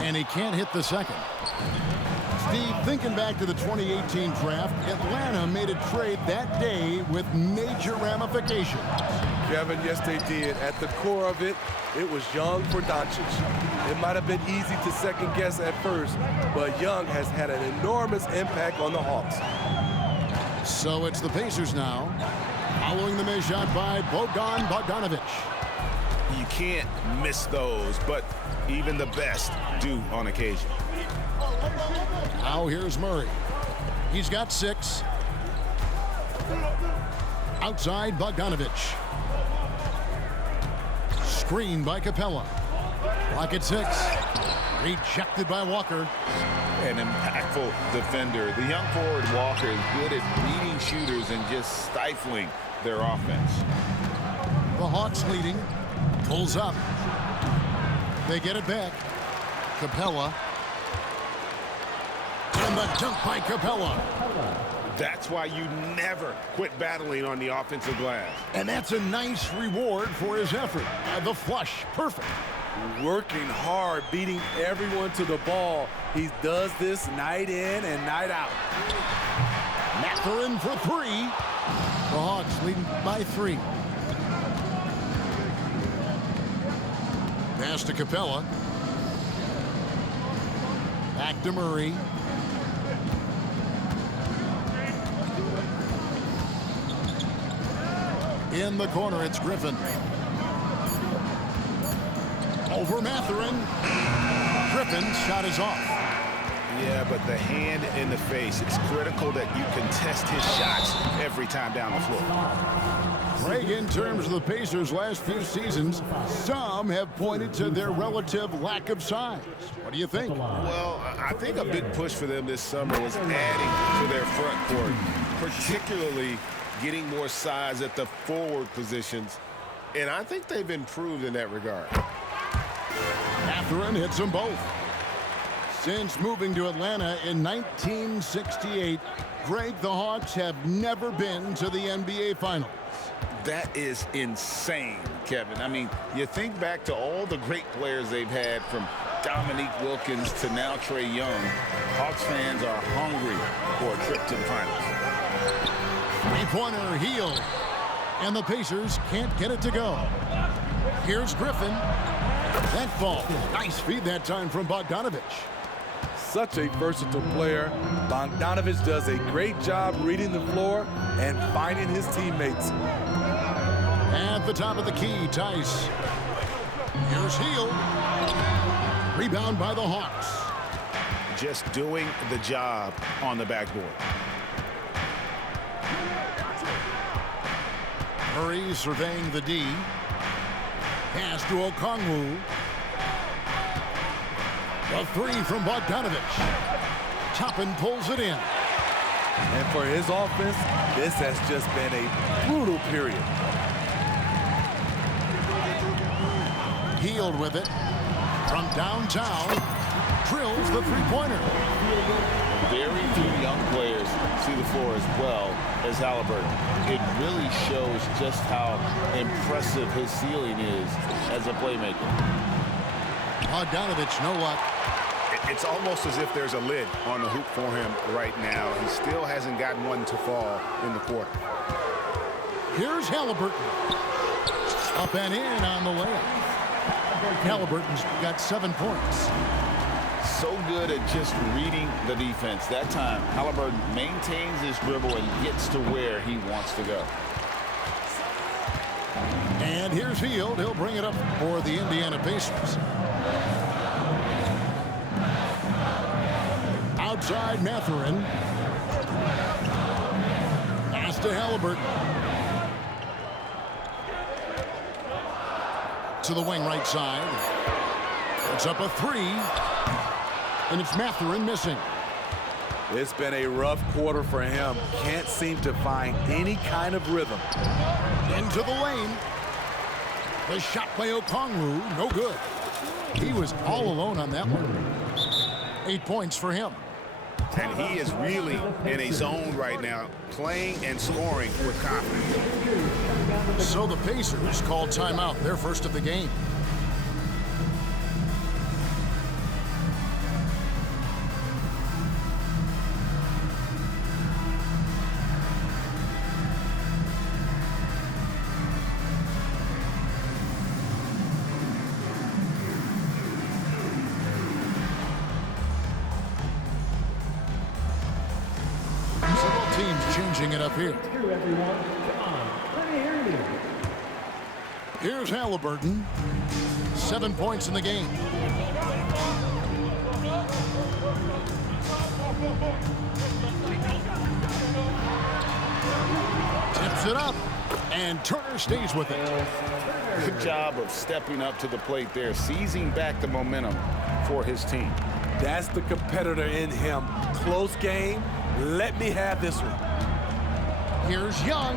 And he can't hit the second. Steve, thinking back to the 2018 draft, Atlanta made a trade that day with major ramifications. Kevin, yes, they did. At the core of it, it was Young for Doncic. It might have been easy to second guess at first, but Young has had an enormous impact on the Hawks. So it's the Pacers now, following the missed shot by Bogdanovic. You can't miss those, but even the best do on occasion. Now here's Murray. He's got 6. Outside Bogdanovic. Screen by Capella. Clock at 6. Rejected by Walker. An impactful defender. The young forward Walker is good at beating shooters and just stifling their offense. The Hawks leading. Pulls up. They get it back. Capella. And the dunk by Capella. That's why you never quit battling on the offensive glass. And that's a nice reward for his effort. The flush, perfect. Working hard, beating everyone to the ball. He does this night in and night out. Mathurin for 3. The Hawks leading by 3. Pass to Capella. Back to Murray. In the corner, it's Griffin. Over Mathurin. Griffin's shot is off. Yeah, but the hand in the face, it's critical that you contest his shots every time down the floor. Craig, in terms of the Pacers' last few seasons, some have pointed to their relative lack of size. What do you think? Well, I think a big push for them this summer was adding to their front court, particularly getting more size at the forward positions, and I think they've improved in that regard. Mathurin hits them both. Since moving to Atlanta in 1968, Greg, the Hawks have never been to the NBA Finals. That is insane, Kevin. I mean, you think back to all the great players they've had, from Dominique Wilkins to now Trae Young. Hawks fans are hungry for a trip to the finals. Three-pointer Hield. And the Pacers can't get it to go. Here's Griffin. That ball. Nice feed that time from Bogdanovic. Such a versatile player. Bogdanovic does a great job reading the floor and finding his teammates. At the top of the key, Tice. Here's Hield. Rebound by the Hawks. Just doing the job on the backboard. Murray surveying the D. Pass to Okongwu. The 3 from Bogdanovic. Toppin pulls it in. And for his offense, this has just been a brutal period. Hield with it. From downtown. Drills the three-pointer. Very few young players see the floor as well as Halliburton. It really shows just how impressive his ceiling is as a playmaker. Bogdanovic, no luck. It's almost as if there's a lid on the hoop for him right now. He still hasn't gotten one to fall in the quarter. Here's Halliburton. Up and in on the layup. Halliburton's got 7 points. So good at just reading the defense. That time, Halliburton maintains his dribble and gets to where he wants to go. And here's Hield. He'll bring it up for the Indiana Pacers. Outside Mathurin. Pass to Halliburton. To the wing right side. It's up a 3. And it's Mathurin missing. It's been a rough quarter for him. Can't seem to find any kind of rhythm. Into the lane. The shot by Okongwu, no good. He was all alone on that one. 8 points for him. And he is really in a zone right now, playing and scoring with confidence. So the Pacers called timeout, their first of the game. changing it up here. Here's Halliburton. 7 points in the game. Tips it up, and Turner stays with it. Good job of stepping up to the plate there, seizing back the momentum for his team. That's the competitor in him. Close game. Let me have this one. Here's Young,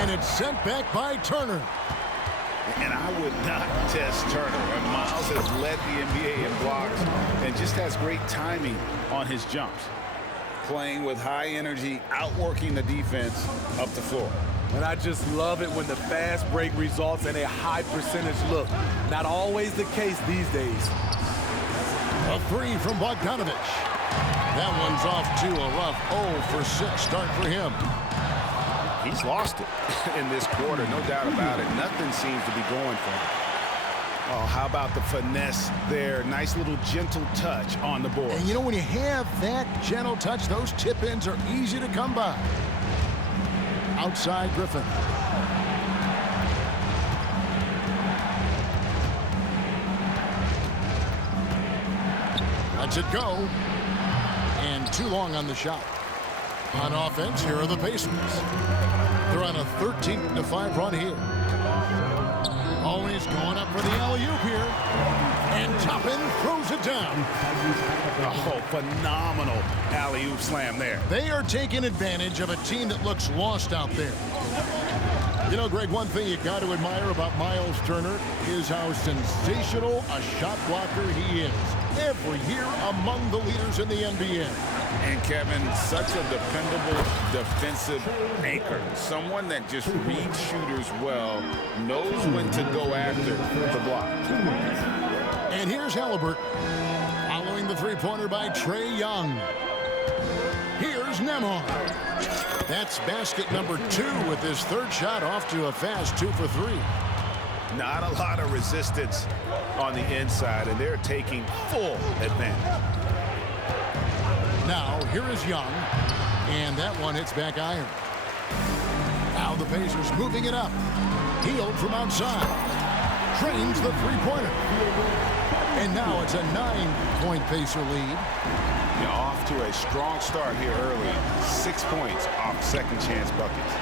and it's sent back by Turner. And I would not test Turner. And Miles has led the NBA in blocks and just has great timing on his jumps. Playing with high energy, outworking the defense up the floor. And I just love it when the fast break results in a high percentage look. Not always the case these days. A three from Bogdanovich. That one's off to a rough 0 for 6 start for him. He's lost it in this quarter, no doubt about it. Nothing seems to be going for him. Oh, how about the finesse there? Nice little gentle touch on the board. And you know, when you have that gentle touch, those tip-ins are easy to come by. Outside Griffin. Lets it go. And too long on the shot. On offense, here are the Pacers. They're on a 13-5 run here. Always going up for the alley-oop here. And Toppin throws it down. Oh, phenomenal alley-oop slam there. They are taking advantage of a team that looks lost out there. You know, Greg, one thing you got to admire about Miles Turner is how sensational a shot blocker he is. Every year among the leaders in the NBA. And Kevin, such a dependable defensive anchor. Someone that just reads shooters well, knows when to go after the block. And here's Halliburton, following the three-pointer by Trae Young. Here's Nembhard. That's basket number 2 with his third shot off to a fast 2 for 3. Not a lot of resistance on the inside, and they're taking full advantage. Now, here is Young, and that one hits back iron. Now the Pacers moving it up. Healed from outside. Trains the three-pointer. And now it's a 9-point Pacer lead. You're off to a strong start here early. 6 points off second chance buckets.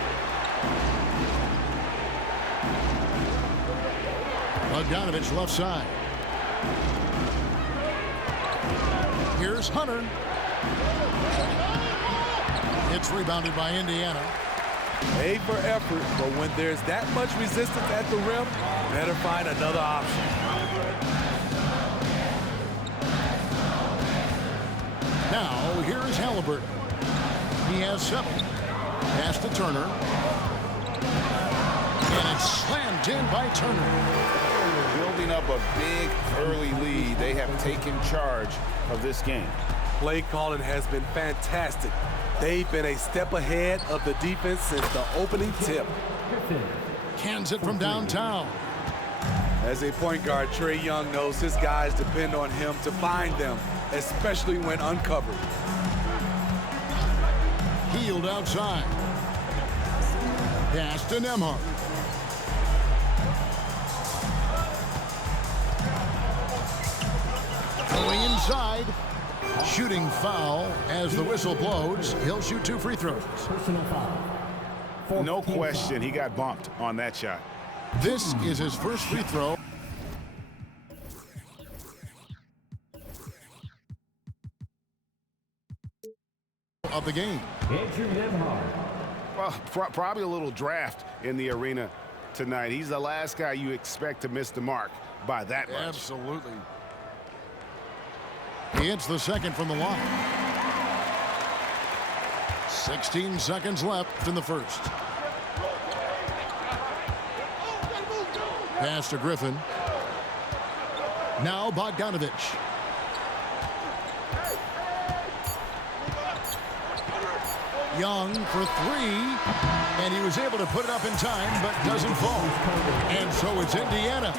Bogdanovich left side. Here's Hunter. It's rebounded by Indiana. A for effort, but when there's that much resistance at the rim, better find another option. Now, here is Halliburton. He has 7. Pass to Turner. And it's slammed in by Turner. Building up a big early lead. They have taken charge of this game. Play calling has been fantastic. They've been a step ahead of the defense since the opening tip. Cans it from downtown. As a point guard, Trae Young knows his guys depend on him to find them, especially when uncovered. Healed outside. Pass to Nembhard. Going inside. Shooting foul as the whistle blows. He'll shoot 2 free throws. No question, he got bumped on that shot. This is his first free throw. Of the game. Well, probably a little draft in the arena tonight. He's the last guy you expect to miss the mark by that much. Absolutely. He hits the second from the line. 16 seconds left in the first. Pass to Griffin. Now Bogdanovich. Young for 3, and he was able to put it up in time, but doesn't fall. And so it's Indiana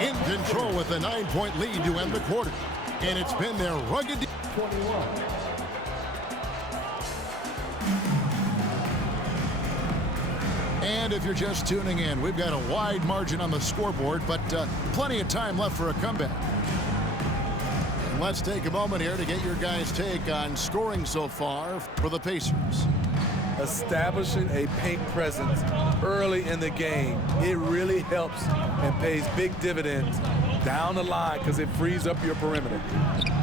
in control with a 9-point lead to end the quarter. And it's been their rugged. And if you're just tuning in, we've got a wide margin on the scoreboard, but plenty of time left for a comeback. And let's take a moment here to get your guys' take on scoring so far for the Pacers. Establishing a paint presence early in the game, it really helps and pays big dividends down the line because it frees up your perimeter.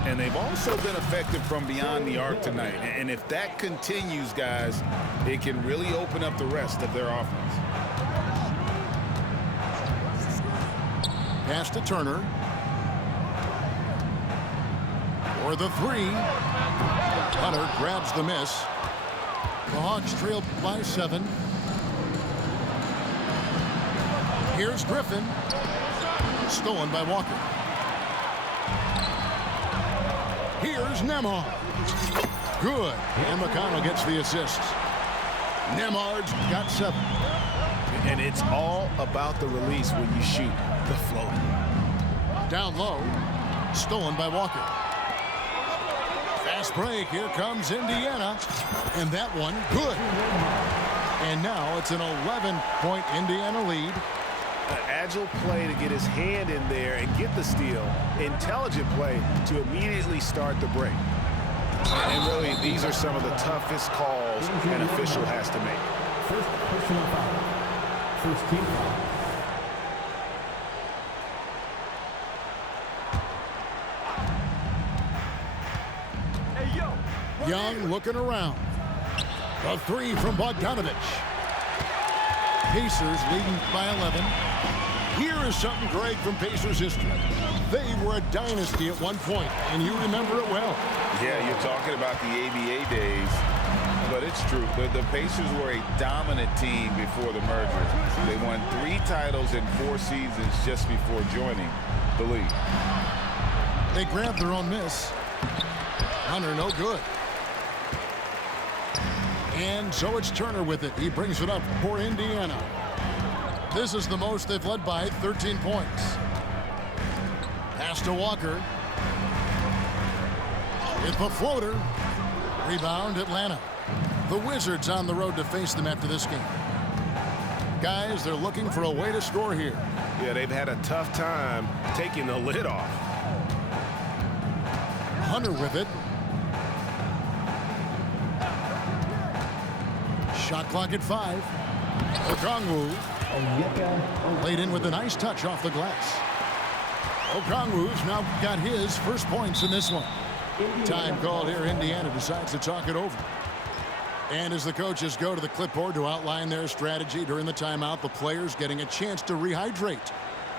And they've also been effective from beyond the arc tonight. And if that continues, guys, it can really open up the rest of their offense. Pass to Turner. For the three. Hunter grabs the miss. The Hawks trail by 7. Here's Griffin. Stolen by Walker. Here's Nembhard. Good. And McConnell gets the assist. Nembhard's got 7. And it's all about the release when you shoot the float. Down low. Stolen by Walker. Fast break. Here comes Indiana. And that one, good. And now it's an 11-point Indiana lead. An agile play to get his hand in there and get the steal. Intelligent play to immediately start the break. And really, these are some of the toughest calls an official has to make. First personal foul. First team foul. Young looking around. A 3 from Bogdanovich. Pacers leading by 11. Here is something, Greg, from Pacers history. They were a dynasty at one point, and you remember it well. Yeah, you're talking about the ABA days, but it's true. The Pacers were a dominant team before the merger. They won 3 titles in 4 seasons just before joining the league. They grabbed their own miss. Hunter, no good. And so it's Turner with it. He brings it up for Indiana. This is the most they've led by, 13 points. Pass to Walker. With the floater. Rebound, Atlanta. The Wizards on the road to face them after this game. Guys, they're looking for a way to score here. Yeah, they've had a tough time taking the lid off. Hunter with it. Shot clock at 5. Okongwu laid in with a nice touch off the glass. Okongwu's now got his first points in this one. Time called here. Indiana decides to talk it over. And as the coaches go to the clipboard to outline their strategy during the timeout, the players getting a chance to rehydrate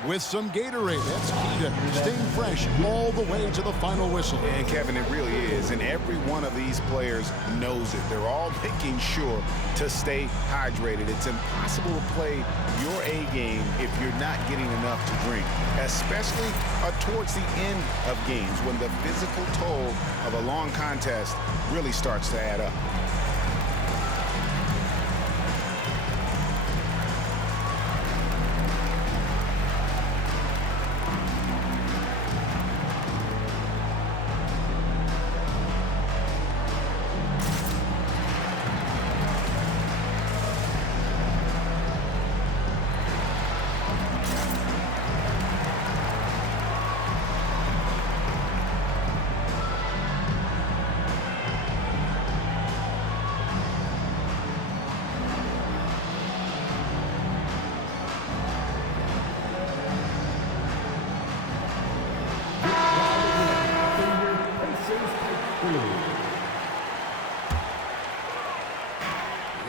with some Gatorade. That's key to staying fresh all the way to the final whistle. And Kevin, it really is. And every one of these players knows it. They're all making sure to stay hydrated. It's impossible to play your A game if you're not getting enough to drink, especially towards the end of games when the physical toll of a long contest really starts to add up.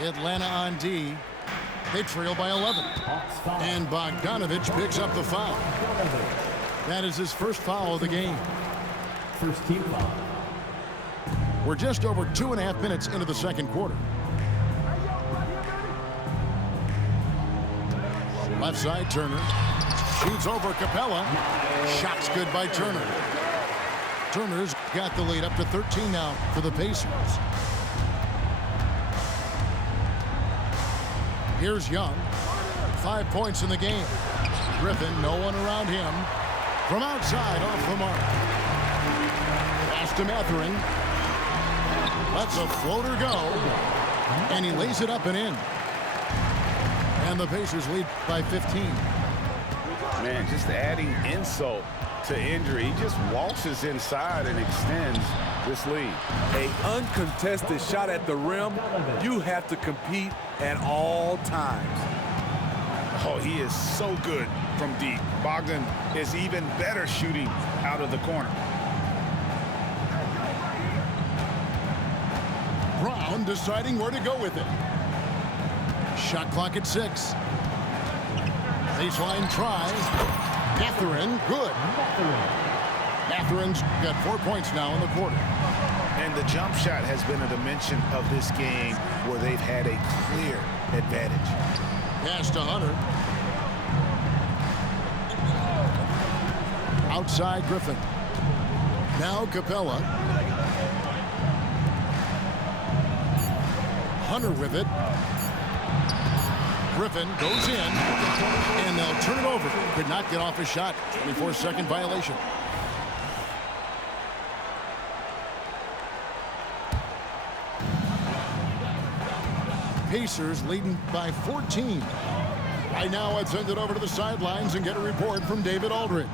Atlanta on D. They trail by 11. And Bogdanovich picks up the foul. That is his first foul of the game. First team foul. We're just over 2.5 minutes into the second quarter. Left side, Turner. Shoots over Capella. Shot's good by Turner. Turner's got the lead up to 13 now for the Pacers. Here's Young. 5 points in the game. Griffin, no one around him. From outside, off the mark. Pass to Mathering. Lets a floater go. And he lays it up and in. And the Pacers lead by 15. Man, just adding insult to injury. He just waltzes inside and extends this lead. An uncontested shot at the rim, you have to compete at all times. Oh, he is so good from deep. Bogdan is even better shooting out of the corner. Brown deciding where to go with it. Shot clock at 6. Baseline try. Mathurin, good. Mathurin's got 4 points now in the quarter. And the jump shot has been a dimension of this game where they've had a clear advantage. Pass to Hunter. Outside Griffin. Now Capella. Hunter with it. Griffin goes in, and they'll turn it over. Could not get off his shot. 24-second violation. Pacers leading by 14. Right now, let's send it over to the sidelines and get a report from David Aldridge.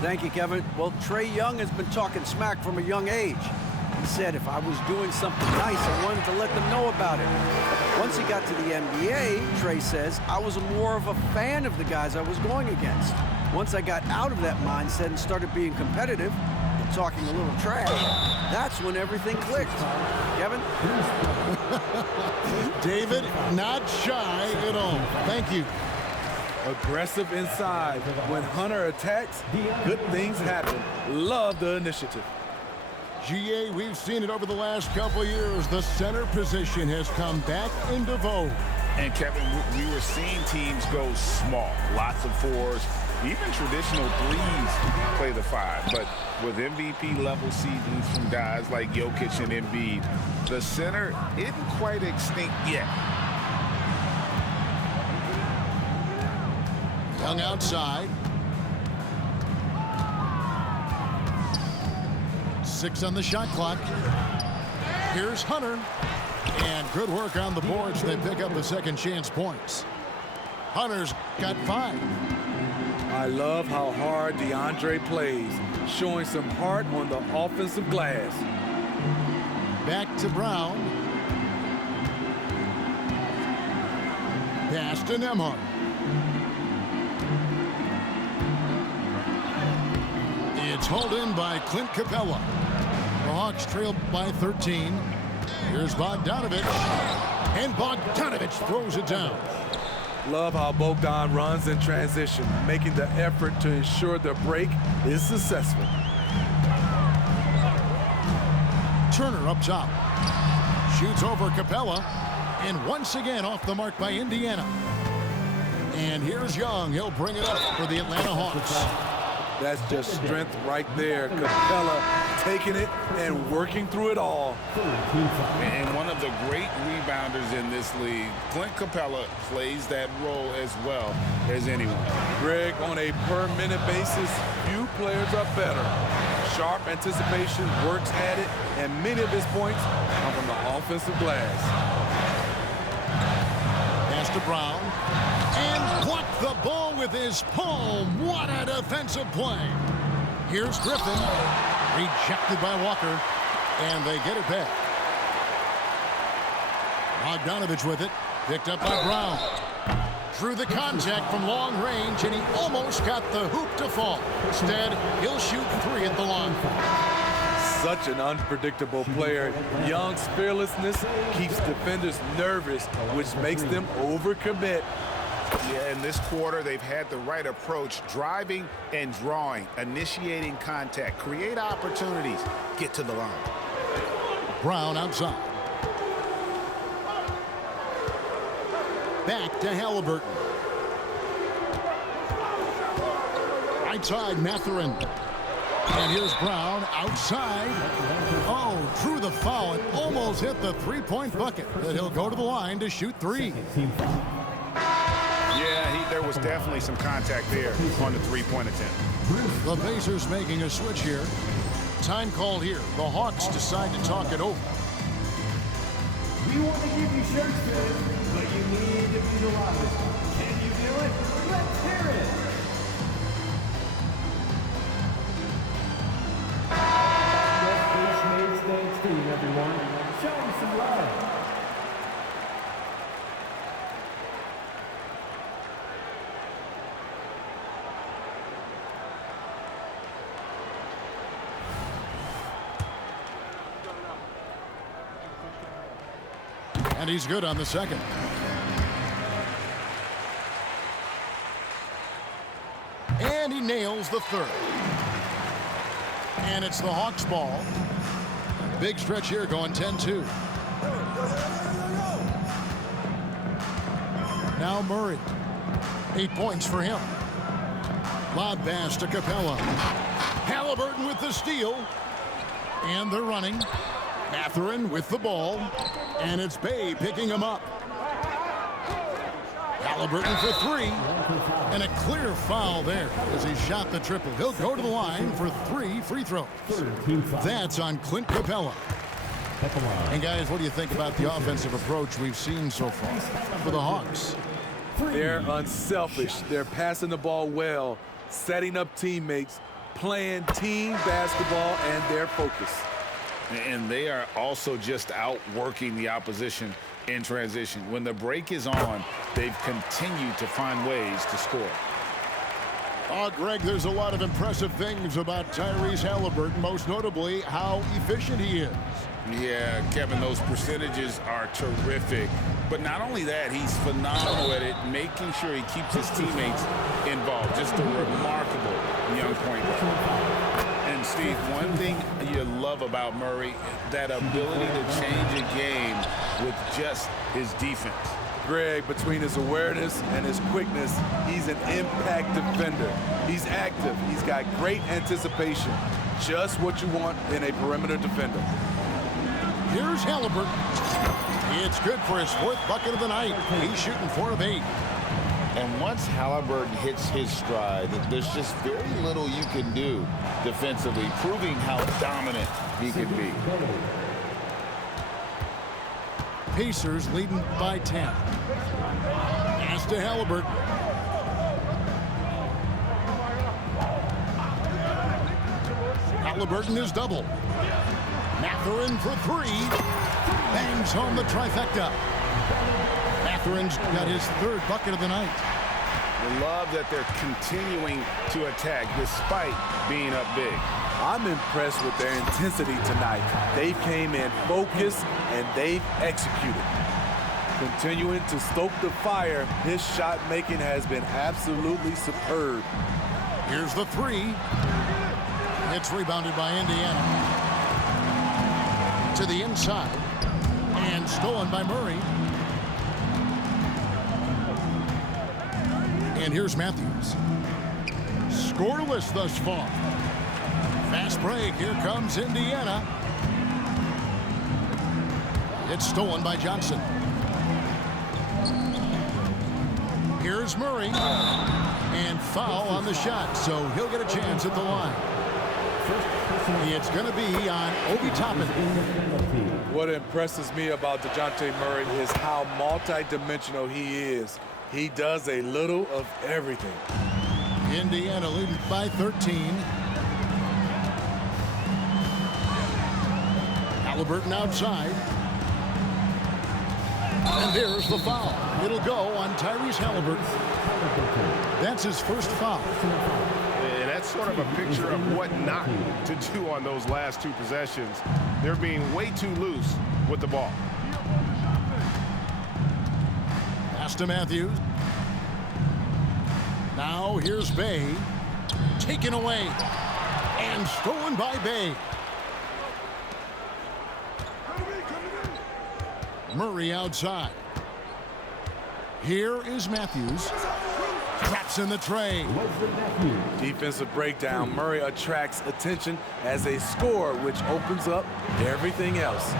Thank you, Kevin. Well, Trae Young has been talking smack from a young age. He said if I was doing something nice, I wanted to let them know about it. Once he got to the NBA, Trae says, I was more of a fan of the guys I was going against. Once I got out of that mindset and started being competitive and talking a little trash, that's when everything clicked. Kevin? David, not shy at all. Thank you. Aggressive inside. When Hunter attacks, good things happen. Love the initiative. GA, we've seen it over the last couple of years. The center position has come back into vogue. And Kevin, we were seeing teams go small, lots of fours, even traditional threes play the 5. But with MVP level seasons from guys like Jokic and Embiid, the center isn't quite extinct yet. Young outside. 6 on the shot clock. Here's Hunter. And good work on the boards. They pick up the second chance points. Hunter's got 5. I love how hard DeAndre plays, showing some heart on the offensive glass. Back to Brown. Pass to Nembhard. It's hauled in by Clint Capella. The Hawks trail by 13. Here's Bogdanovich. And Bogdanovich throws it down. Love how Bogdan runs in transition, making the effort to ensure the break is successful. Turner up top. Shoots over Capella. And once again off the mark by Indiana. And here's Young. He'll bring it up for the Atlanta Hawks. That's just strength right there. Capella taking it and working through it all. And one of the great rebounders in this league, Clint Capella, plays that role as well as anyone. Greg, on a per-minute basis, few players are better. Sharp anticipation, works at it, and many of his points come from the offensive glass. Pass to Brown. And blocked the ball with his palm. What a defensive play. Here's Griffin. Rejected by Walker. And they get it back. Bogdanovich with it. Picked up by Brown. Drew the contact from long range, and he almost got the hoop to fall. Instead, he'll shoot 3 at the line. Such an unpredictable player. Young's fearlessness keeps defenders nervous, which makes them overcommit. Yeah, in this quarter, they've had the right approach, driving and drawing, initiating contact, create opportunities, get to the line. Brown outside. Back to Halliburton. Right side, Mathurin. And here's Brown outside. Oh, drew the foul and almost hit the three-point bucket. But he'll go to the line to shoot 3. Yeah, there was definitely some contact there on the three-point attempt. The Pacers making a switch here. Time called here. The Hawks decide to talk it over. We want to give you shirts today. but you need to visualize. Can you do it? Let's hear it. Just made stage team, everyone. Show them some love. And he's good on the second. And he nails the third. And it's the Hawks ball. Big stretch here going 10-2. Now Murray. 8 points for him. Lob pass to Capella. Halliburton with the steal. And they're running. Mathurin with the ball. And it's Bay picking him up. Halliburton for three. And a clear foul there as he shot the triple. He'll go to the line for 3 free throws. That's on Clint Capella. And guys, what do you think about the offensive approach we've seen so far for the Hawks? They're unselfish. They're passing the ball well, setting up teammates, playing team basketball, and they're focused. And they are also just outworking the opposition in transition. When the break is on, they've continued to find ways to score. Oh, Greg, there's a lot of impressive things about Tyrese Halliburton, most notably how efficient he is. Yeah, Kevin, those percentages are terrific. But not only that, he's phenomenal at it, making sure he keeps his teammates involved. Just a remarkable young point guard. And Steve, one thing you love about Murray, that ability to change a game with just his defense. Greg, between his awareness and his quickness, he's an impact defender. He's active. He's got great anticipation. Just what you want in a perimeter defender. Here's Halliburton. It's good for his 4th bucket of the night. He's shooting 4 of 8. And once Halliburton hits his stride, there's just very little you can do defensively, proving how dominant he can be. Pacers leading by 10. Pass to Halliburton. Halliburton is double. Mathurin for 3. Bangs home the trifecta. Mathurin's got his 3rd bucket of the night. I love that they're continuing to attack despite being up big. I'm impressed with their intensity tonight. They came in focused and they've executed. Continuing to stoke the fire, his shot making has been absolutely superb. Here's the 3. It's rebounded by Indiana. To the inside. And stolen by Murray. And here's Matthews. Scoreless thus far. Fast break. Here comes Indiana. It's stolen by Johnson. Here's Murray. And foul on the shot, so he'll get a chance at the line. It's going to be on Obi Toppin. What impresses me about DeJounte Murray is how multi-dimensional he is. He does a little of everything. Indiana leading by 13. Halliburton outside. And there's the foul. It'll go on Tyrese Halliburton. That's his 1st foul. And that's sort of a picture of what not to do on those last 2 possessions. They're being way too loose with the ball. Pass to Matthews. Now here's Bay. Taken away. And stolen by Bay. Murray outside. Here is Matthews. Traps in the tray. Defensive breakdown. Murray attracts attention as a scorer, which opens up everything else.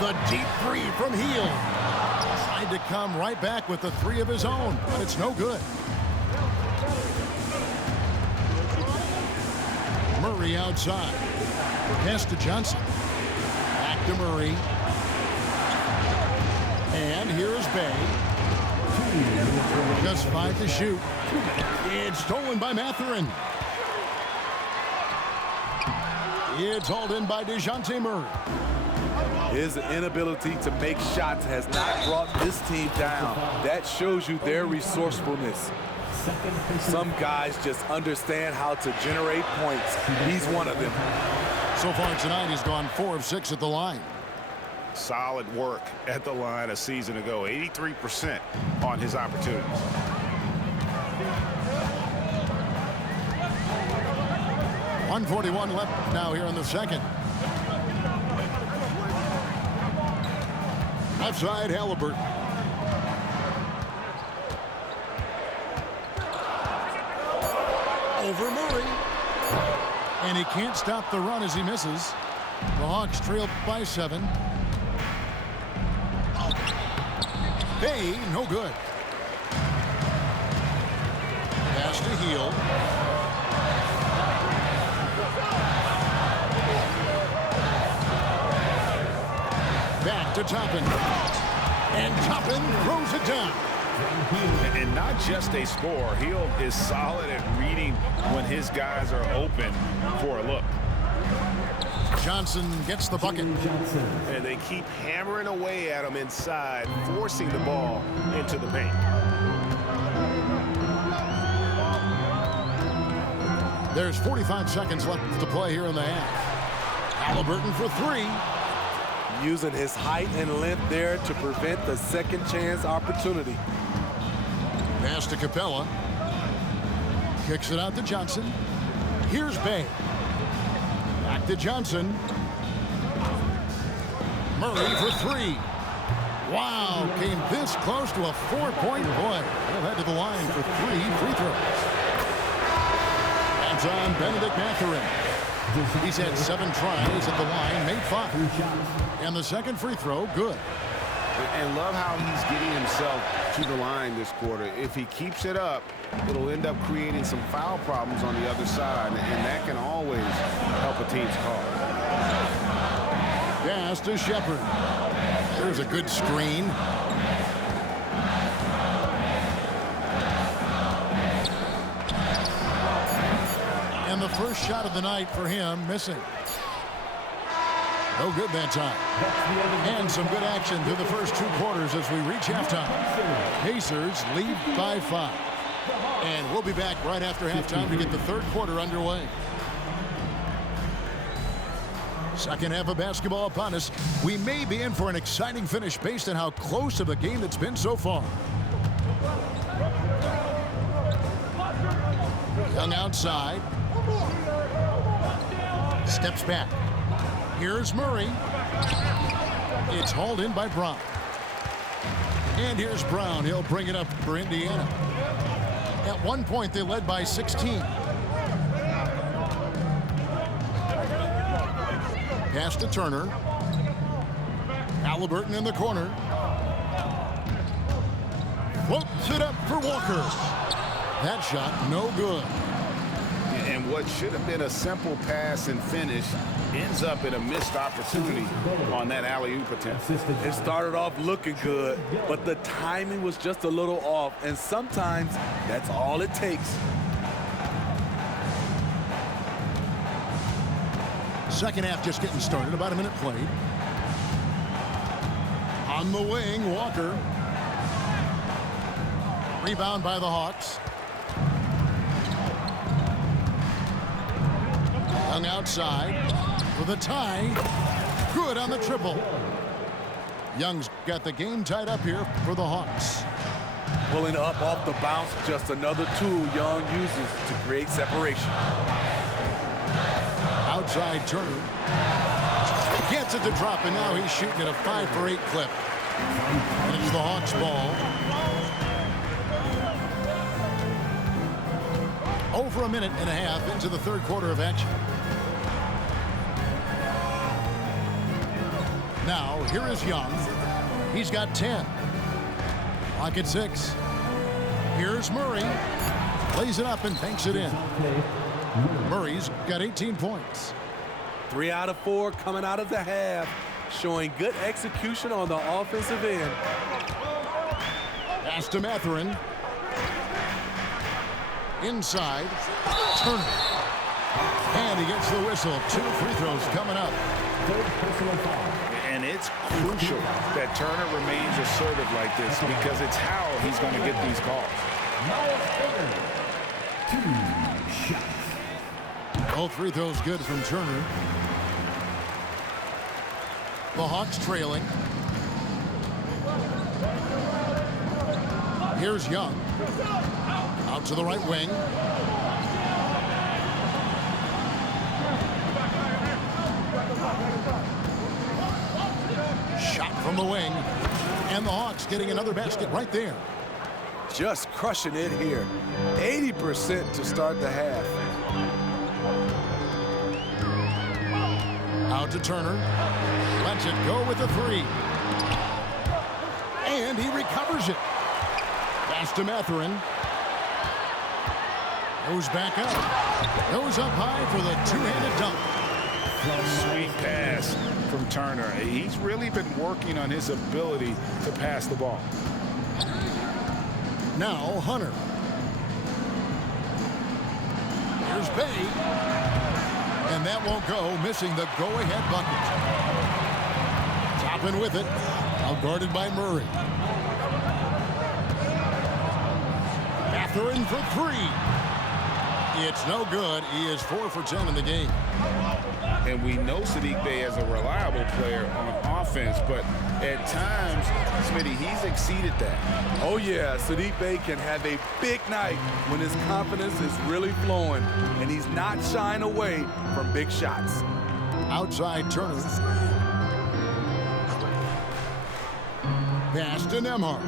The deep 3 from Heel. Tried to come right back with the 3 of his own, but it's no good. Murray outside. Pass to Johnson. Back to Murray. And here's Bay. Just 5 to shoot. It's stolen by Mathurin. It's hauled in by DeJounte Murray. His inability to make shots has not brought this team down. That shows you their resourcefulness. Some guys just understand how to generate points. He's one of them. So far tonight, he's gone 4 of 6 at the line. Solid work at the line a season ago. 83% on his opportunities. .141 left now here in the second. Left side, Halliburton. Over Murray. And he can't stop the run as he misses. The Hawks trail by 7. Bay, no good. Pass to Hield. Back to Toppin. And Toppin throws it down. And not just a scorer. Hield is solid at reading when his guys are open for a look. Johnson gets the bucket. And they keep hammering away at him inside, forcing the ball into the paint. There's 45 seconds left to play here in the half. Halliburton for 3. Using his height and length there to prevent the second chance opportunity. Pass to Capella. Kicks it out to Johnson. Here's Bay. Back to Johnson. Murray for 3. Wow, came this close to a 4-point play. He'll head to the line for 3 free throws. That's on Benedict Mathurin. He's had 7 tries at the line, made 5. And the second free throw, good. And love how he's getting himself to the line this quarter. If he keeps it up, it'll end up creating some foul problems on the other side, and that can always help a team's cause. Pass to Shepard. There's a good screen. And the first shot of the night for him, missing. No good that time. And some good action through the first 2 quarters as we reach halftime. Pacers lead by 5. And we'll be back right after halftime to get the third quarter underway. Second half of basketball upon us. We may be in for an exciting finish based on how close of a game it's been so far. Young outside. Steps back. Here's Murray. It's hauled in by Brown. And here's Brown. He'll bring it up for Indiana. At one point, they led by 16. Pass to Turner. Halliburton in the corner. Floats it up for Walker. That shot, no good. And what should have been a simple pass and finish ends up in a missed opportunity on that alley-oop attempt. It started off looking good, but the timing was just a little off, and sometimes that's all it takes. Second half just getting started, about a minute played. On the wing, Walker. Rebound by the Hawks. Young outside for the tie. Good on the triple. Young's got the game tied up here for the Hawks. Pulling up off the bounce, just another tool Young uses to create separation. Outside Turner. Gets it to drop, and now he's shooting at a 5 for 8 clip. And it's the Hawks ball. Over a minute and a half into the third quarter of action. Now, here is Young. He's got 10. Clock at 6. Here's Murray. Plays it up and banks it in. Murray's got 18 points. 3 out of 4 coming out of the half. showing good execution on the offensive end. Pass to Matherin. Inside. Turner. And he gets the whistle. 2 free throws coming up. Third personal foul. And it's crucial that Turner remains assertive like this because it's how he's going to get these calls. Miles Turner. 2 shots. All free throws good from Turner. The Hawks trailing. Here's Young. Out to the right wing. Shot from the wing. And the Hawks getting another basket right there. Just crushing it here. 80% to start the half. Out to Turner. Lets it go with the 3. And he recovers it. Pass to Matherin. Goes back up. Goes up high for the 2-handed dunk. Sweet pass from Turner. He's really been working on his ability to pass the ball. Now Hunter. Here's Bay. And that won't go, missing the go-ahead bucket. Toppin with it. Out-guarded by Murray. Matherin for 3. It's no good. He is 4 for 10 in the game. And we know Saddiq Bey is a reliable player on offense, but at times, Smitty, he's exceeded that. Oh, yeah, Saddiq Bey can have a big night when his confidence is really flowing, and he's not shying away from big shots. Outside Turner. Pass to Nembhard.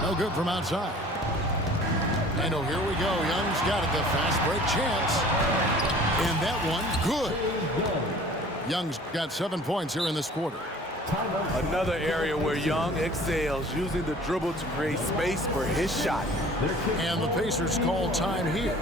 No good from outside. And oh, here we go. Young's got it. The fast break chance. And that one, good. Young's got 7 points here in this quarter. Another area where Young excels, using the dribble to create space for his shot. And the Pacers call time here.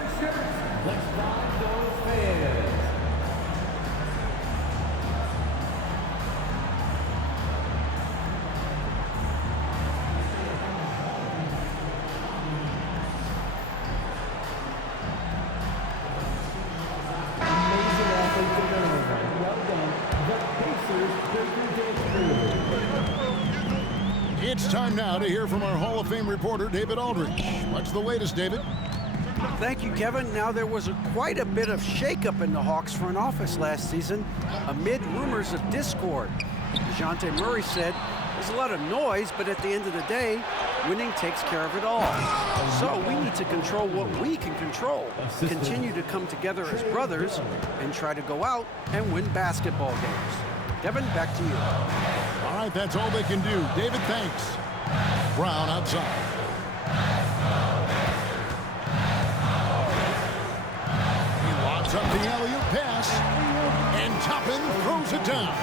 It's time now to hear from our Hall of Fame reporter, David Aldridge. What's the latest, David? Thank you, Kevin. Now, there was quite a bit of shakeup in the Hawks front office last season amid rumors of discord. DeJounte Murray said, there's a lot of noise, but at the end of the day, winning takes care of it all. So we need to control what we can control, continue to come together as brothers, and try to go out and win basketball games. Kevin, back to you. All right, that's all they can do. David, thanks. Brown outside. He lobs up the alley-oop pass, and Toppin throws it down.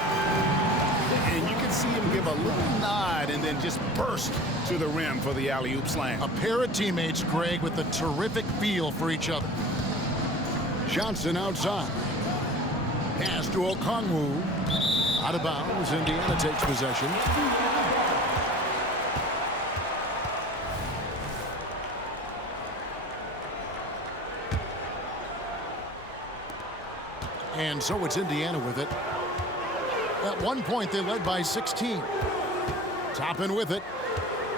And you can see him give a little nod and then just burst to the rim for the alley-oop slam. A pair of teammates, Greg, with a terrific feel for each other. Johnson outside. Pass to Okongwu. Out of bounds. Indiana takes possession. And so it's Indiana with it. At one point, they led by 16. Toppin with it.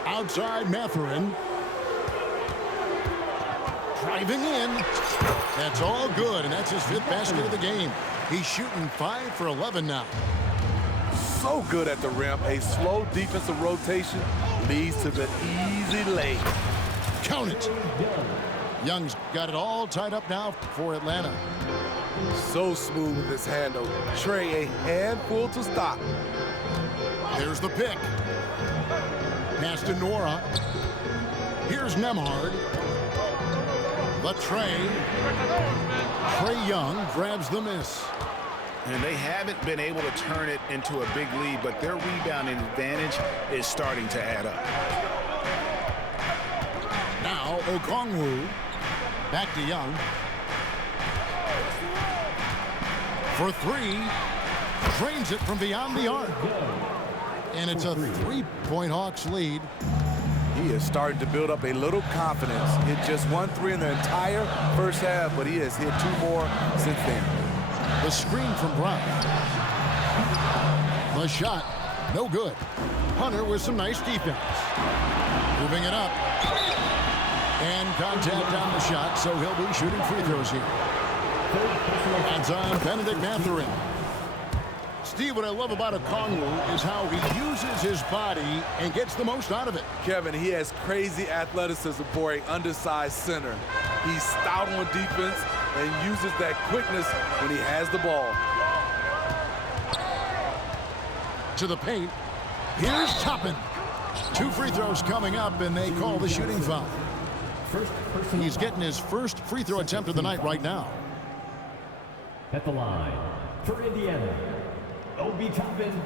Outside Matherin. Driving in. That's all good, and that's his 5th basket of the game. He's shooting 5 for 11 now. So good at the rim. A slow defensive rotation leads to the easy lay. Count it. Young's got it all tied up now for Atlanta. So smooth with his handle. Trey, a handful to stop. There's the pick. Pass to Nora. Here's Nembhard. The Trey Young grabs the miss. And they haven't been able to turn it into a big lead, but their rebounding advantage is starting to add up. Now Okongwu. Back to Young. For 3. Drains it from beyond the arc. And it's a 3-point Hawks lead. He is starting to build up a little confidence. Hit just 1 3 in the entire first half, but he has hit 2 more since then. The screen from Brown. The shot, no good. Hunter with some nice defense. Moving it up. And contact on the shot, so he'll be shooting free throws here. Hands on Benedict Mathurin. Steve, what I love about Okongwu is how he uses his body and gets the most out of it. Kevin, he has crazy athleticism for an undersized center. He's stout on defense and uses that quickness when he has the ball. To the paint. Here's Toppin. 2 free throws coming up, and they call the shooting foul. He's getting his first free throw attempt of the night right now. At the line for Indiana, Obi Toppin,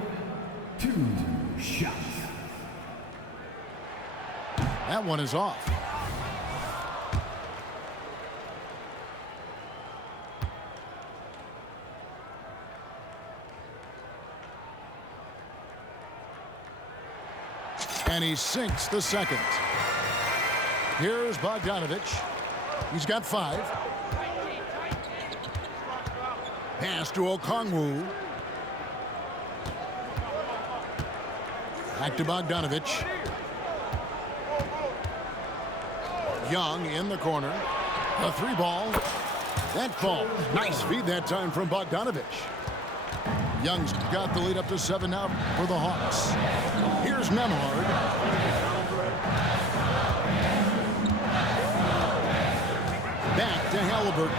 2 shots. That one is off. And he sinks the second. Here's Bogdanovich. He's got 5. Pass to Okongwu. Back to Bogdanovich. Young in the corner. A 3 ball. That falls. Nice feed that time from Bogdanovich. Young's got the lead up to 7 now for the Hawks. Here's Nembhard. Back to Halliburton.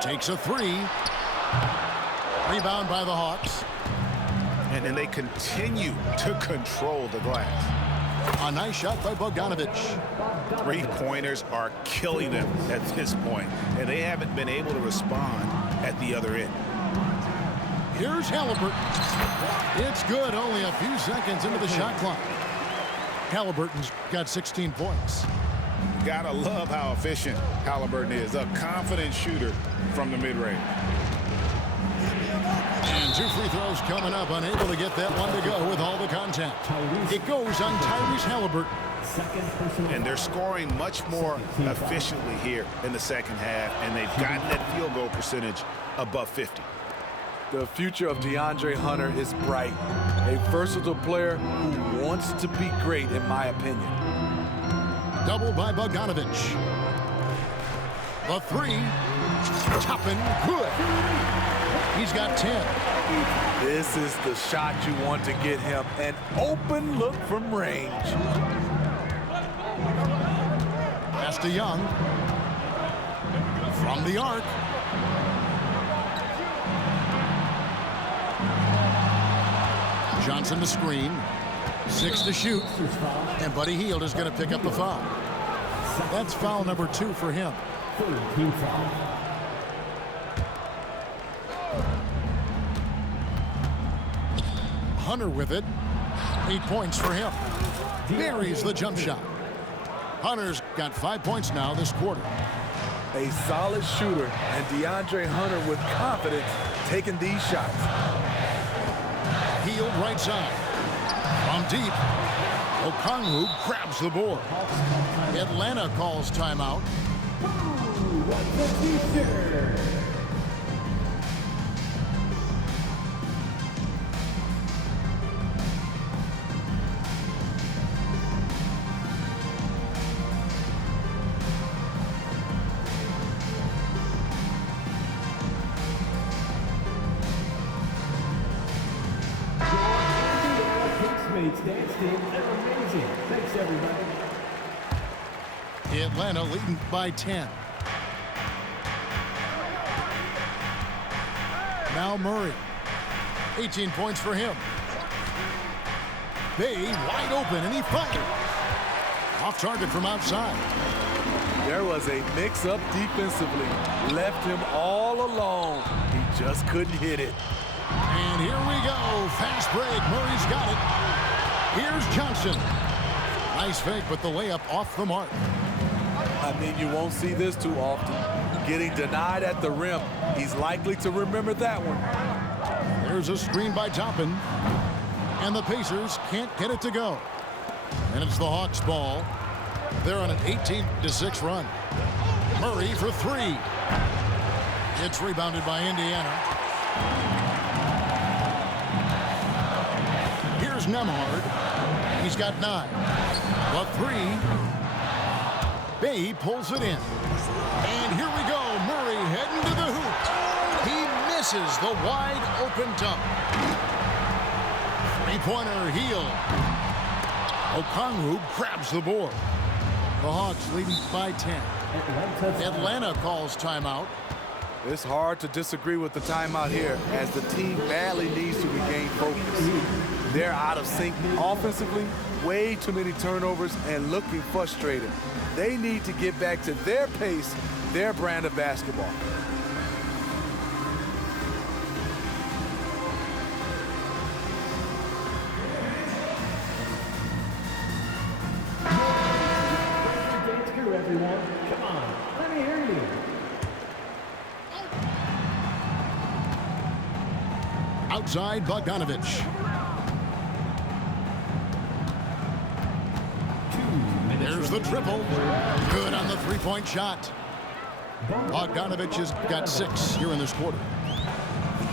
Takes a 3. Rebound by the Hawks. And then they continue to control the glass. A nice shot by Bogdanovich. 3-pointers are killing them at this point, and they haven't been able to respond at the other end. Here's Halliburton. It's good, only a few seconds into the shot clock. Halliburton's got 16 points. Gotta love how efficient Halliburton is. A confident shooter from the mid-range. And 2 free throws coming up, unable to get that one to go with all the contact. It goes on Tyrese Halliburton. And they're scoring much more efficiently here in the second half, and they've gotten that field goal percentage above 50. The future of DeAndre Hunter is bright. A versatile player who wants to be great, in my opinion. Doubled by Bogdanovich. The 3. Toppin, good. He's got 10. This is the shot you want to get him. An open look from range. Pass to Young. From the arc. Johnson to screen. 6 to shoot. And Buddy Hield is going to pick up the foul. That's foul number 2 for him. Team foul. Hunter with it. 8 points for him. Buries the jump shot. Hunter's got 5 points now this quarter. A solid shooter, and DeAndre Hunter with confidence taking these shots. Hield right side. From deep. Okongwu grabs the board. Atlanta calls timeout. Dance team, they're amazing. Thanks, everybody. Atlanta leading by 10. Now Murray. 18 points for him. Bay wide open, and he fires. Off target from outside. There was a mix-up defensively. Left him all alone. He just couldn't hit it. And here we go. Fast break. Murray's got it. Here's Johnson. Nice fake, but the layup off the mark. I mean, you won't see this too often. Getting denied at the rim. He's likely to remember that one. There's a screen by Toppin. And the Pacers can't get it to go. And it's the Hawks' ball. They're on an 18-6 run. Murray for three. It's rebounded by Indiana. Here's Nembhard. He's got 9. The three. Bay pulls it in. And here we go. Murray heading to the hoop. He misses the wide open dunk. Three-pointer heel. Okongwu grabs the board. The Hawks leading by 10. Atlanta calls timeout. It's hard to disagree with the timeout here as the team badly needs to regain focus. They're out of sync offensively, way too many turnovers, and looking frustrated. They need to get back to their pace, their brand of basketball. Dance crew, everyone. Come on, let me hear you. Outside Bogdanovich. There's the triple. Good on the three-point shot. Bogdanovich has got 6 here in this quarter.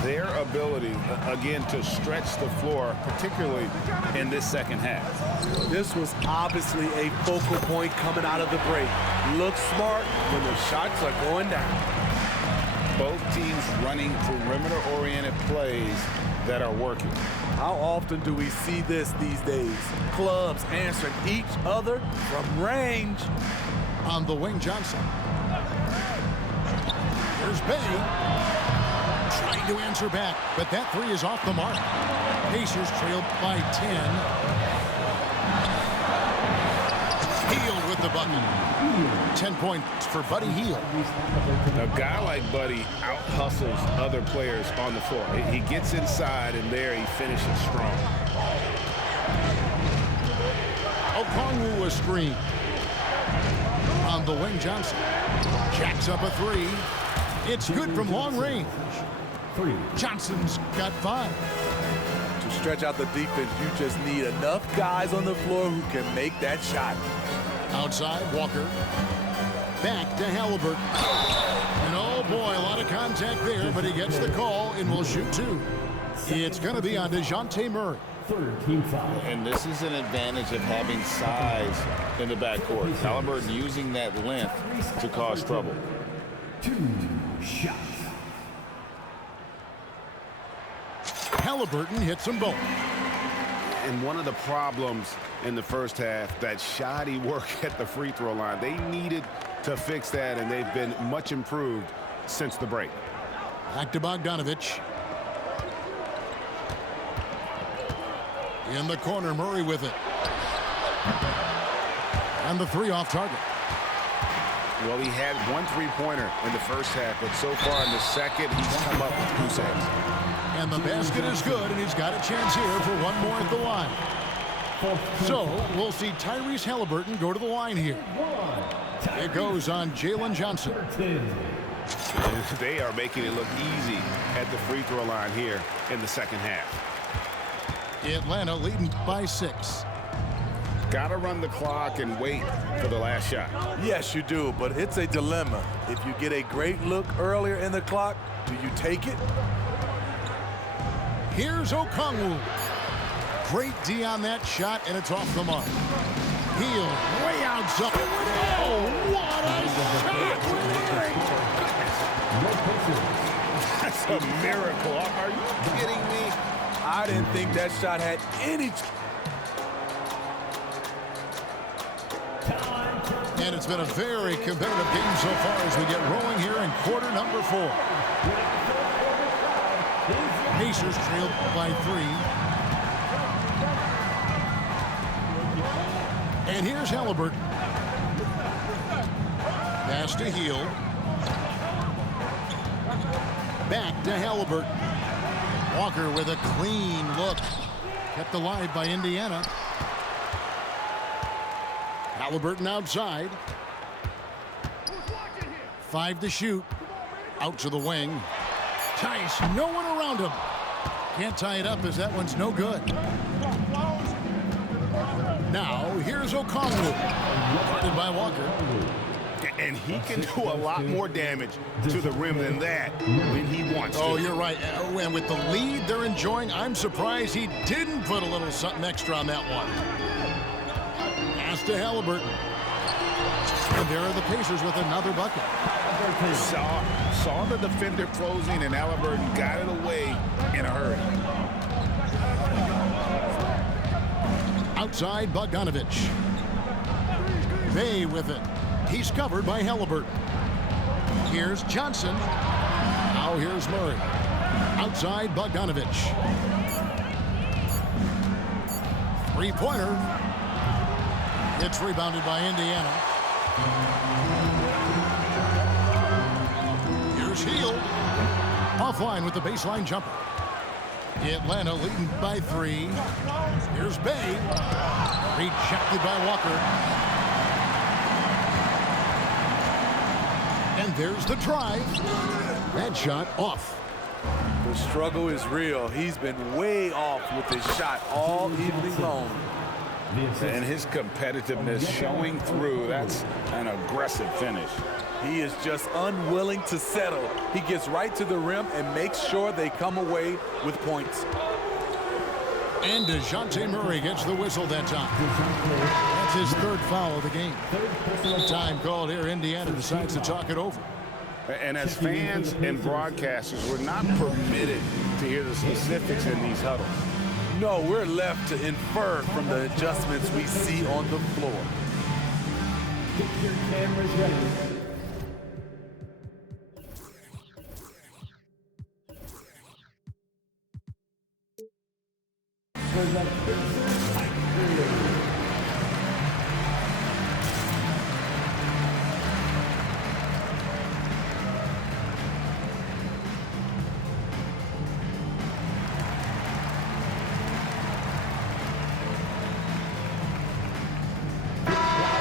Their ability, again, to stretch the floor, particularly in this second half. This was obviously a focal point coming out of the break. Look smart when the shots are going down. Both teams running perimeter-oriented plays that are working. How often do we see this these days? Clubs answering each other from range. On the wing, Johnson. Here's Bay. Trying to answer back, but that three is off the mark. Pacers trail by 10. Hield with the bucket. 10 points for Buddy Hield. A guy like Buddy out-hustles other players on the floor. He gets inside, and there he finishes strong. Okongwu a screen. On the wing, Johnson. Jacks up a three. It's good from long range. Johnson's got 5. To stretch out the defense, you just need enough guys on the floor who can make that shot. Outside, Walker. Back to Halliburton. And oh boy, a lot of contact there, but he gets the call and will shoot 2. It's going to be on DeJounte Murray. Team foul. And this is an advantage of having size in the backcourt. Halliburton using that length to cause trouble. 2 shots. Halliburton hits them both. And one of the problems in the first half, that shoddy work at the free throw line. They needed to fix that, and they've been much improved since the break. Back to Bogdanovich. In the corner, Murray with it. And the three off target. Well, he had 1 3-pointer in the first half, but so far in the second, he's come up with 2 saves. And the basket is good, and he's got a chance here for one more at the line. So we'll see Tyrese Halliburton go to the line here. It goes on Jalen Johnson. They are making it look easy at the free throw line here in the second half. Atlanta leading by 6. Got to run the clock and wait for the last shot. Yes, you do, but it's a dilemma. If you get a great look earlier in the clock, do you take it? Here's Okongwu. Great D on that shot, and it's off the mark. Hield way outside. Oh, what a shot! That's a miracle. Are you kidding me? I didn't think that shot had any. And it's been a very competitive game so far as we get rolling here in quarter number 4. Pacers trailed by 3. And here's Halliburton. Pass to Hield. Back to Halliburton. Walker with a clean look. Kept alive by Indiana. Halliburton outside. 5 to shoot. Out to the wing. Tice, no one around him. Can't tie it up as that one's no good. Now, here's O'Connell. Guarded by Walker. And he can do a lot more damage to the rim than that when he wants to. Oh, you're right. And with the lead they're enjoying, I'm surprised he didn't put a little something extra on that one. Pass to Halliburton. And there are the Pacers with another bucket. Saw the defender closing, and Halliburton got it away in a hurry. Outside, Bogdanovich. Bay with it. He's covered by Halliburton. Here's Johnson. Now here's Murray. Outside, Bogdanovich. Three-pointer. It's rebounded by Indiana. Here's Hield. Offline with the baseline jumper. Atlanta leading by 3. Here's Bay. Rejected by Walker. And there's the drive. That shot off. The struggle is real. He's been way off with his shot all evening long. And his competitiveness showing through. That's an aggressive finish. He is just unwilling to settle. He gets right to the rim and makes sure they come away with points. And DeJounte Murray gets the whistle that time. That's his 3rd foul of the game. Time called here. Indiana decides to talk it over. And as fans and broadcasters, we're not permitted to hear the specifics in these huddles. No, we're left to infer from the adjustments we see on the floor. Get your cameras ready. For the Pacers period.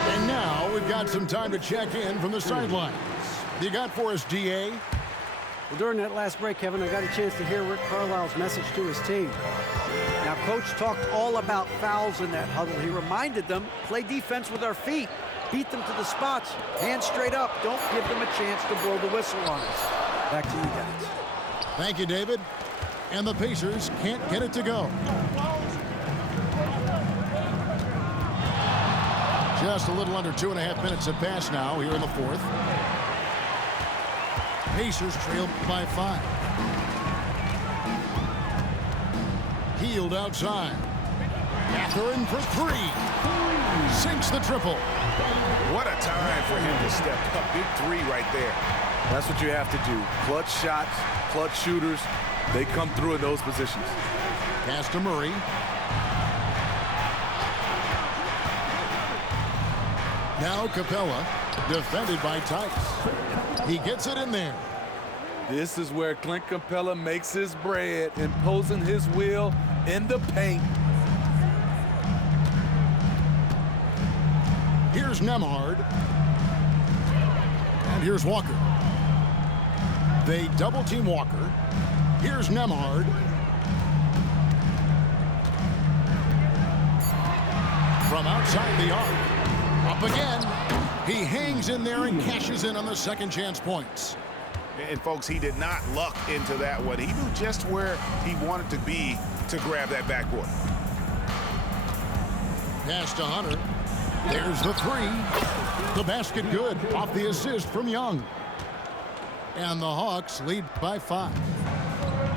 And now we've got some time to check in from the sidelines. You got for us, DA? Well, during that last break, Kevin, I got a chance to hear Rick Carlisle's message to his team. Now, Coach talked all about fouls in that huddle. He reminded them, play defense with our feet. Beat them to the spots. Hands straight up. Don't give them a chance to blow the whistle on us. Back to you guys. Thank you, David. And the Pacers can't get it to go. Just a little under 2.5 minutes have passed now here in the 4th. Pacers trail by 5. Hield outside. Catherine for 3. Sinks the triple. What a time for him to step up. Big 3 right there. That's what you have to do. Clutch shots, clutch shooters, they come through in those positions. Pass to Murray. Now Capella, defended by Tice. He gets it in there. This is where Clint Capella makes his bread, imposing his will in the paint. Here's Nemhard. And here's Walker. They double-team Walker. Here's Nemhard. From outside the arc. Up again. He hangs in there and cashes in on the second chance points. And, folks, he did not luck into that one. He knew just where he wanted to be to grab that backboard. Pass to Hunter. There's the 3. The basket good off the assist from Young. And the Hawks lead by 5.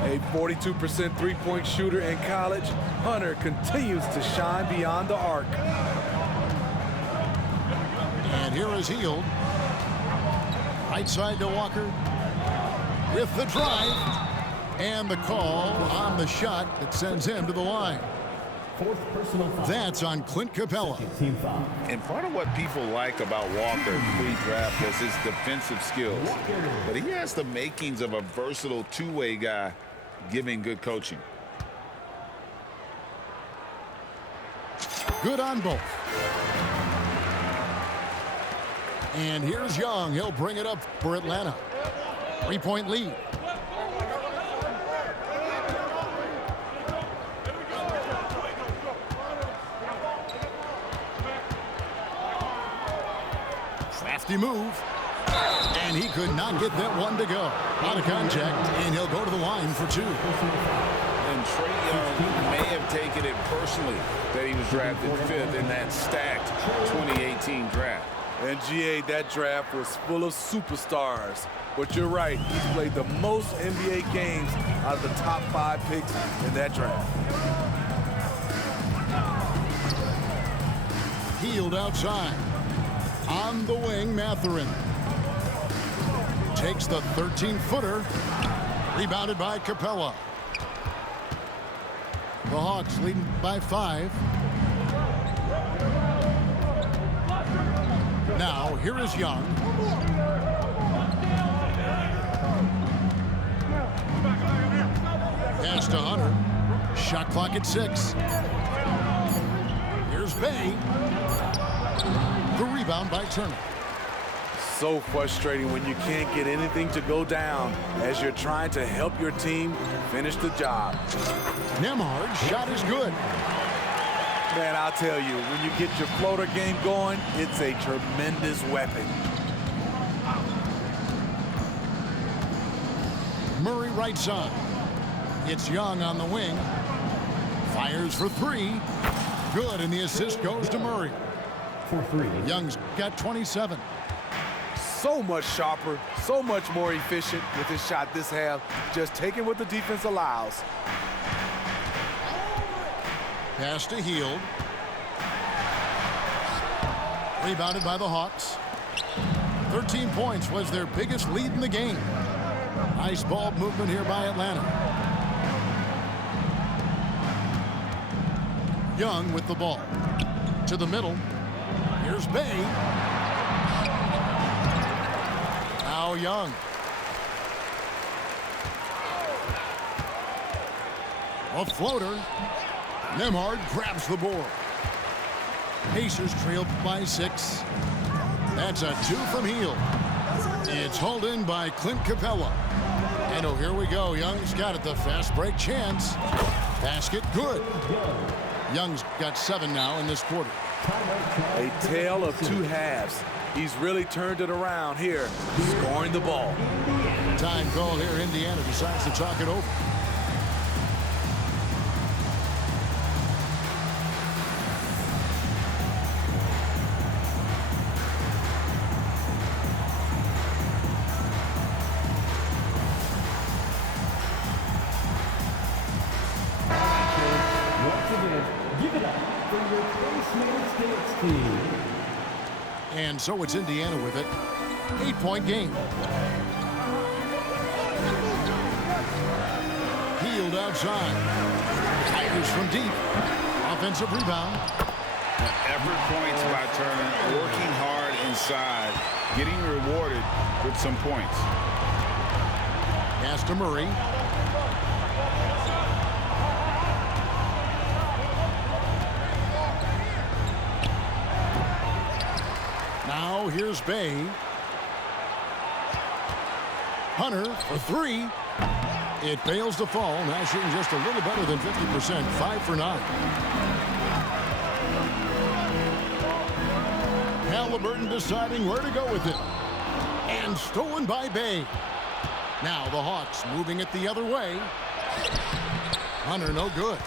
A 42% three-point shooter in college, Hunter continues to shine beyond the arc. And here is Hield. Right side to Walker. With the drive. And the call on the shot that sends him to the line. 4th personal foul. That's on Clint Capella. Team foul. And part of what people like about Walker pre-draft was his defensive skills. But he has the makings of a versatile two-way guy giving good coaching. Good on both. And here's Young. He'll bring it up for Atlanta. 3-point lead. Crafty move. And he could not get that one to go. Out of contact, and he'll go to the line for two. And Trae Young may have taken it personally that he was drafted 5th in that stacked 2018 draft. And GA, that draft was full of superstars. But you're right, he's played the most NBA games out of the top 5 picks in that draft. Healed outside. On the wing, Mathurin. Takes the 13-footer. Rebounded by Capella. The Hawks leading by 5. Now, here is Young. Pass to Hunter. Shot clock at 6. Here's Bay. The rebound by Turner. So frustrating when you can't get anything to go down as you're trying to help your team finish the job. Nembhard's shot is good. Man, I'll tell you, when you get your floater game going, it's a tremendous weapon. Murray right side. It's Young on the wing. Fires for 3. Good, and the assist goes to Murray. For 3. Young's got 27. So much sharper, so much more efficient with his shot this half. Just taking what the defense allows. Pass to Hield. Rebounded by the Hawks. 13 points was their biggest lead in the game. Nice ball movement here by Atlanta. Young with the ball. To the middle. Here's Bay. Now Young. A floater. Nembhard grabs the board. Pacers trailed by 6. That's a 2 from Hield. It's hauled in by Clint Capella. And oh, here we go. Young's got it. The fast break chance. Basket good. Young's got 7 now in this quarter. A tale of 2 halves. He's really turned it around here, scoring the ball. Time call here. Indiana decides to talk it over. And so it's Indiana with it. 8-point game. Hield outside. Fires from deep. Offensive rebound. Effort points by Turner. Working hard inside. Getting rewarded with some points. Pass to Murray. Now here's Bay. Hunter for 3. It fails to fall. Now shooting just a little better than 50%. 5 for 9. Halliburton deciding where to go with it. And stolen by Bay. Now the Hawks moving it the other way. Hunter no good.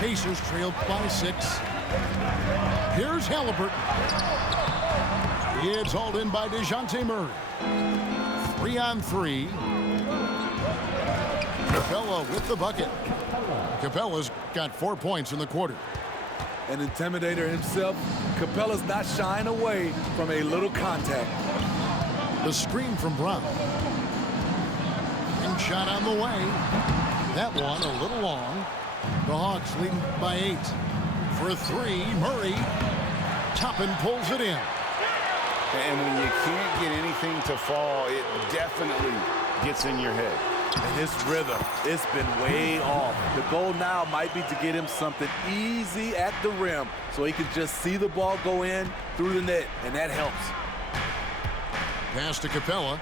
Pacers trailed by 6. Here's Halliburton. It's hauled in by DeJounte Murray. 3-on-3. Capella with the bucket. Capella's got 4 points in the quarter. An intimidator himself, Capella's not shying away from a little contact. The screen from Brown. And shot on the way. That one a little long. The Hawks leading by 8. For 3, Murray. Toppin pulls it in. And when you can't get anything to fall, it definitely gets in your head. And his rhythm, it's been way off. The goal now might be to get him something easy at the rim so he can just see the ball go in through the net, and that helps. Pass to Capella.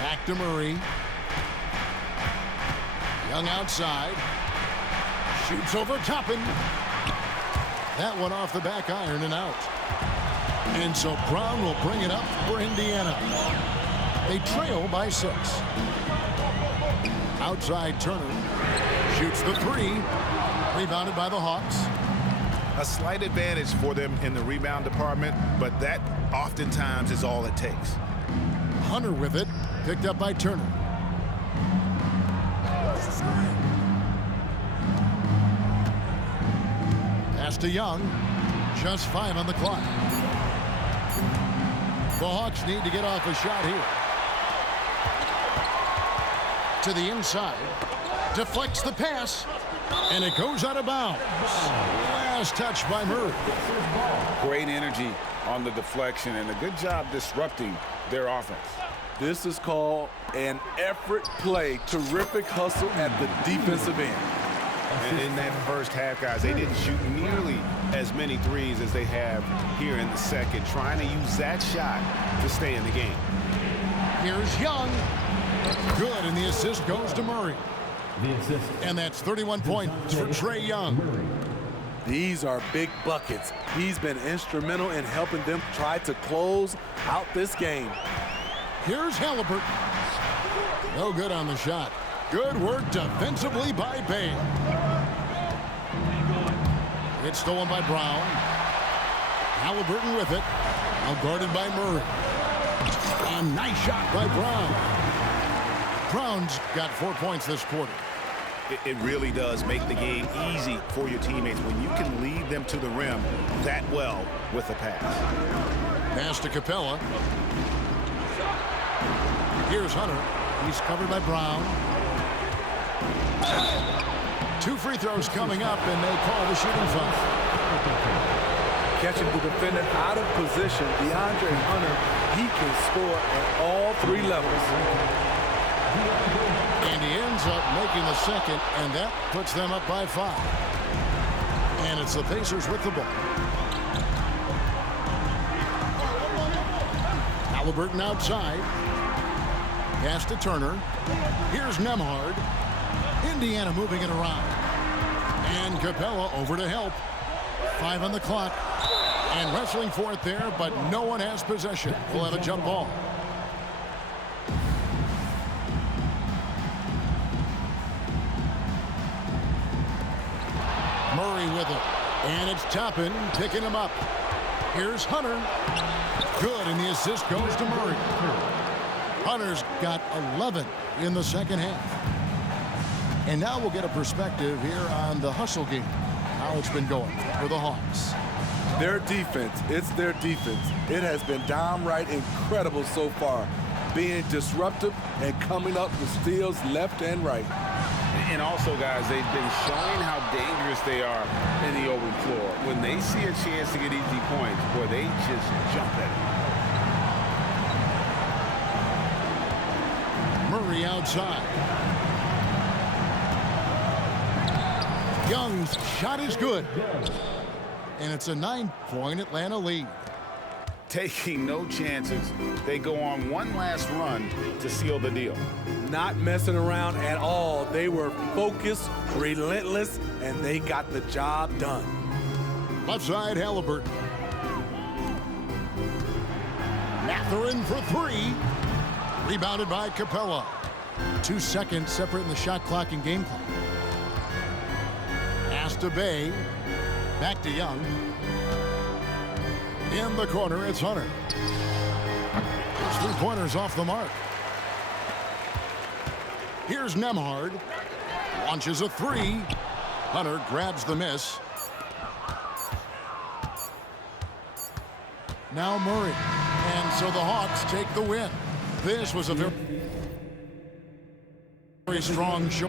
Back to Murray. Young outside. Shoots over Toppin. That one off the back iron and out. And so Brown will bring it up for Indiana. They trail by 6. Outside Turner. Shoots the 3. Rebounded by the Hawks. A slight advantage for them in the rebound department, but that oftentimes is all it takes. Hunter with it. Picked up by Turner. Pass to Young. Just 5 on the clock. The Hawks need to get off a shot here. To the inside. Deflects the pass. And it goes out of bounds. Last touch by Murray. Great energy on the deflection and a good job disrupting their offense. This is called an effort play. Terrific hustle at the defensive end. And in that first half, guys, they didn't shoot nearly as many threes as they have here in the second, trying to use that shot to stay in the game. Here's Young. Good, and the assist goes to Murray. And that's 31 points for Trae Young. These are big buckets. He's been instrumental in helping them try to close out this game. Here's Halliburton. No good on the shot. Good work defensively by Bay. It's stolen by Brown. Halliburton with it. Now guarded by Murray. A nice shot by Brown. Brown's got 4 points this quarter. It really does make the game easy for your teammates when you can lead them to the rim that well with a pass. Pass to Capella. Here's Hunter. He's covered by Brown. 2 free throws coming up, and they call the shooting foul. Catching the defender out of position, DeAndre Hunter, he can score at all 3 levels. And he ends up making the second, and that puts them up by 5. And it's the Pacers with the ball. Halliburton outside. Pass to Turner. Here's Nembhard. Indiana moving it around. And Capella over to help. 5 on the clock. And wrestling for it there, but no one has possession. We'll have a jump ball. Murray with it. And it's Toppin picking him up. Here's Hunter. Good, and the assist goes to Murray. Hunter's got 11 in the second half. And now we'll get a perspective here on the hustle game. How it's been going for the Hawks. Their defense, it's their defense. It has been downright incredible so far. Being disruptive and coming up with steals left and right. And also, guys, they've been showing how dangerous they are in the open floor. When they see a chance to get easy points, boy, they just jump at it. Murray outside. Young's shot is good. And it's a 9-point Atlanta lead. Taking no chances, they go on one last run to seal the deal. Not messing around at all. They were focused, relentless, and they got the job done. Left side, Halliburton. Mathurin for 3. Rebounded by Capella. 2 seconds separating the shot clock and game clock. Pass to Bay. Back to Young. In the corner, it's Hunter. His 3-pointers off the mark. Here's Nembhard. Launches a 3. Hunter grabs the miss. Now Murray. And so the Hawks take the win. This was a very strong show.